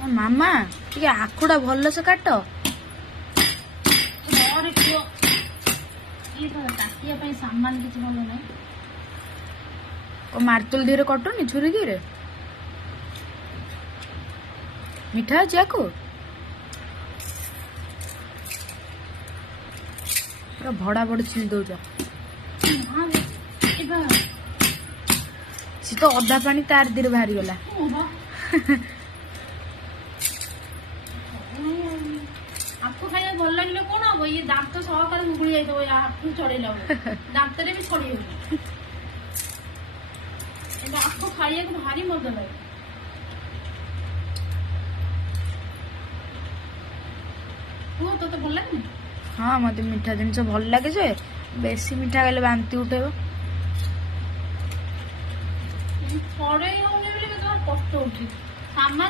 ମାମା ଟିକେ ଆଖୁଟା ଭଲସେ କାଟ। କାଟିବା ପାଇଁ ସାମାନ କିଛି ଭଲ ନାହିଁ। ମାର୍ତୁଲ ଧୀରେ କଟୁନି ଛୁରୀ ଧୀରେ। ମିଠା ଅଛି ଆକୁ ପୁରା ଭଡ଼ା ଭଡ଼ି ଛିଣି ଦଉଛ। ସେ ତ ଅଦା ପାଣି ତାର ଧୀରେ ବାହାରିଗଲା। ଆଖୁ ଖାଇବା ଭଲ ଲାଗିଲେ କଣ ହବ? ଇଏ ଦାନ୍ତ ସହକାରେ ମୁଗୁଳି ଯାଇଥିବ ଆଖୁ ଚଢେଇଲା ଦାନ୍ତରେ ବି ଛଡେଇ ହବ। ଏବେ ଆଖୁ ଖାଇବାକୁ ଭାରି ମଜା ଲାଗେ। କୁହ ତତେ ଭଲ ଲାଗେନି? ହଁ ମତେ ମିଠା ଜିନିଷ ଭଲ ଲାଗେ ଯେ ବେଶୀ ମିଠା ଖାଇଲେ ବାନ୍ତି ଉଠେଇବ। ଛଡେଇ ହଉନି ବୋଲି କେତେ କଷ୍ଟ ହଉଛି।